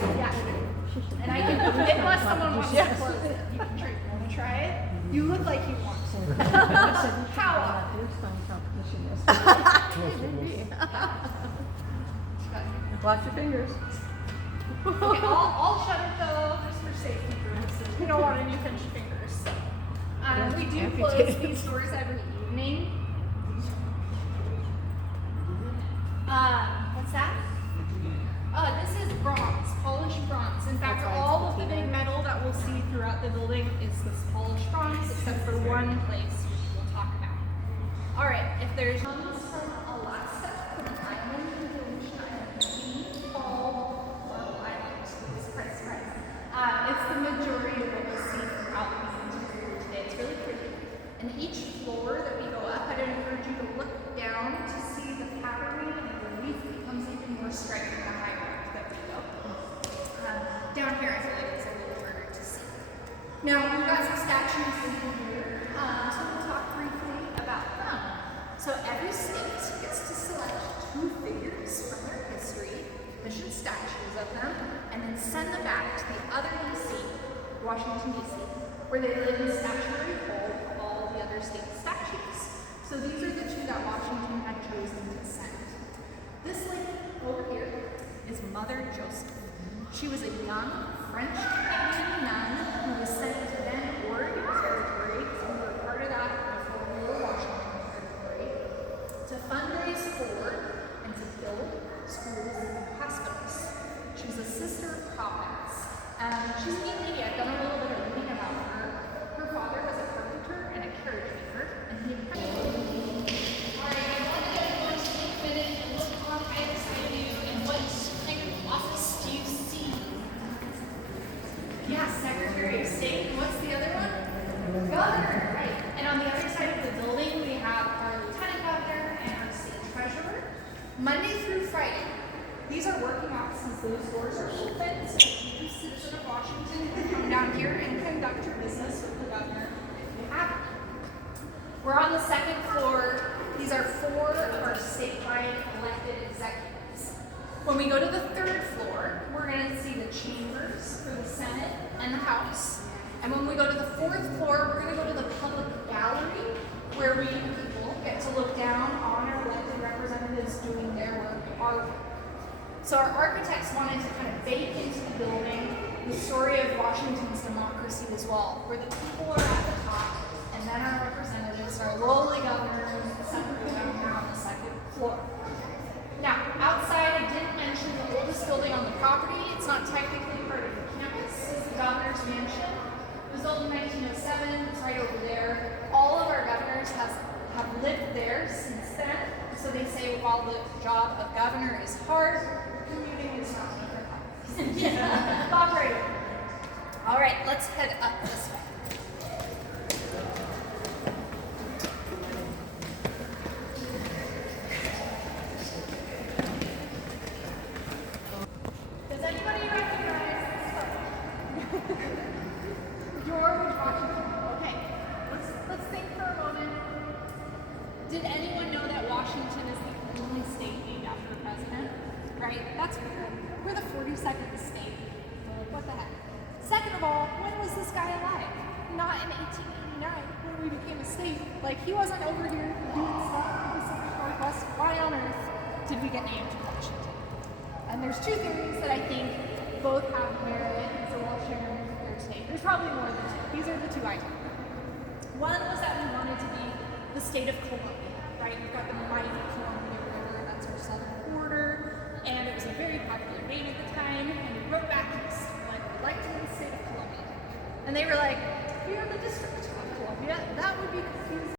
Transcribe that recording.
Yeah. And I can, unless someone wants to close it, you can try. You want to try it? You look like you want to. How? Watch your fingers. Okay, I'll shut it though, just for safety purposes. We don't want any pinched fingers. So. We do close these doors every evening. What's that? This is bronze, polished bronze. In fact, all of the big metal that we'll see throughout the building is this polished bronze, except for one place which we'll talk about. All right, if there's comes from Alaska, from an island in the ocean island, we call Marble Island. Surprise, surprise. It's the majority of what we'll see throughout the interior today. It's really pretty. And each floor that we go up, I'd encourage you to look down to see the patterning and the relief becomes even more striking the higher up that we go. Down here, I feel like it's a little harder to see. Now, we've got some statues in here, so we'll talk briefly about them. So every state gets to select 2 figures from their history, commission statues of them, and then send them back to the other DC, Washington, DC, where they live in statuary hold of all the other state statues. So these are the 2 that Washington had chosen to send. This lady over here is Mother Joseph. She was a young French Canadian nun who was sent to then Oregon Territory, so we were part of that before we were Washington Territory, to fundraise for and to build schools and hospitals. She was a sister of Providence. She's a neat lady. I've done a little bit of reading about her. Her father was a carpenter and a carriage maker, and he Alright, I wanted everyone to take a minute and look on either side of you, and what kind of office do you see? Yeah, Secretary of State. What's the other one? Governor, right. And on the other side of the building, we have our Lieutenant Governor and our State Treasurer. Monday through Friday. These are working offices. Those doors are open, so if you, citizen of Washington, can come down here and conduct your business with the governor if you have it. We're on the 2nd floor. These are 4 of our statewide elected executives. When we go to the 3rd floor, we're going to see the chambers for the Senate and the House. And when we go to the 4th floor, we're going to go to the public gallery, where we people get to look down on our elected representatives doing their work, our work. So our architects wanted to kind of bake into the building the story of Washington's democracy as well, where the people are at the top, and then our representatives, our lowly governors, separately down here on the 2nd floor. Now, outside, I didn't mention the oldest building on the property. It's not technically part of the campus. It's the governor's mansion. It was built in 1907. It's right over there. All of our governors have lived there since then. So they say while the job of governor is hard, commuting is not hard. Yeah. Bob right over. All right, let's head up this way. Does anybody recognize this photo? George Washington. Okay, let's think for a moment. Did anyone know that Washington is the only state named after a president? Right? That's weird. We're the 42nd state. Like, what the heck? Second of all, when was this guy alive? Not in 1889 when we became a state. Like, he wasn't over here doing stuff in the Pacific Northwest. Why on earth did we get named Washington? And there's 2 theories that I think both have merit, so we'll share them here today. There's probably more than 2. These are the 2 I took. One was that we wanted to be the state of Columbia, right? We've got the mighty Columbia River, that's our southern border, and it was a very popular name at the time, and we wrote back east, like, we'd like to be the state of Columbia. And they were like, you're in the District of Columbia, that would be confusing.